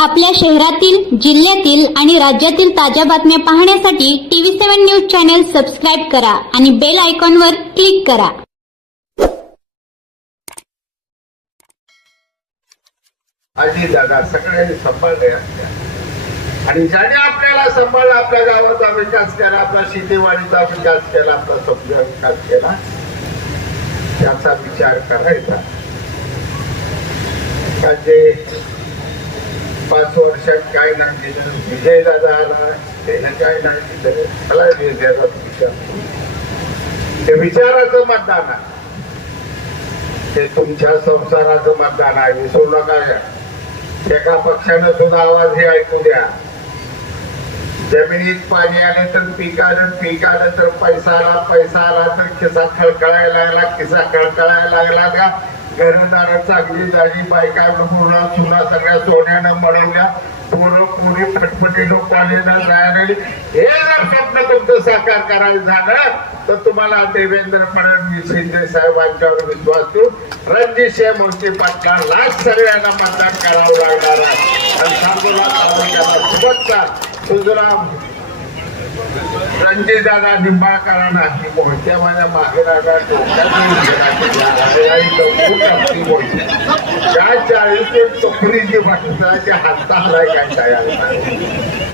आपल्या शहरातील जिल्ह्यातील आणि राज्यातील ताज्या बातम्या पाहण्यासाठी TV seven news channel subscribe करा आणि बेल आयकॉनवर क्लिक करा. आजी दादा सगळ्यांनी सांभाळले असल्या आणि ज्याने आपल्याला सांभाळलं आपल्या गावाचा विकास केला आपला शेतीवाडीचा विकास केला आपला समजा विकास केला त्याचा विचार करायचा. का जे पाच वर्षात काय नाही दिलं विजय दादा आला त्यानं काय नाही दिलं मला विजयाचा विचार ते विचाराचं मतदान आहे. ते तुमच्या संसाराचं मतदान आहे. विसरू नका एका पक्षानं सुद्धा आवाज हे ऐकू द्या. जमिनीत पाणी आले तर पीक आलं पीक आलं तर पैसा आला पैसा आला तर खिसा खळखळायला लागला खिसा खळखळायला लागला का? घरदार चांगली झाली बायका पूर्ण सुना सगळ्या सोन्यानं मळवल्या. पोरं पोरी फटफटीनं कॉलेजला जायला हे जर स्वप्न तुमचं साकार करायला झालं तर तुम्हाला देवेंद्र फडणवीस शिंदे साहेबांच्यावर विश्वास ठेवून रणजितसिंह मोहिते पाटलांनाच सगळ्यांना मतदान करावं लागणार आहे. शुभेच्छा. सुजराम रणजित दादा निंबाळकरांना. ही मोहित्या माझ्या मागे राहणार. त्या चाळीस टोकरी जी वाटत भाषणाच्या हाताला काय काय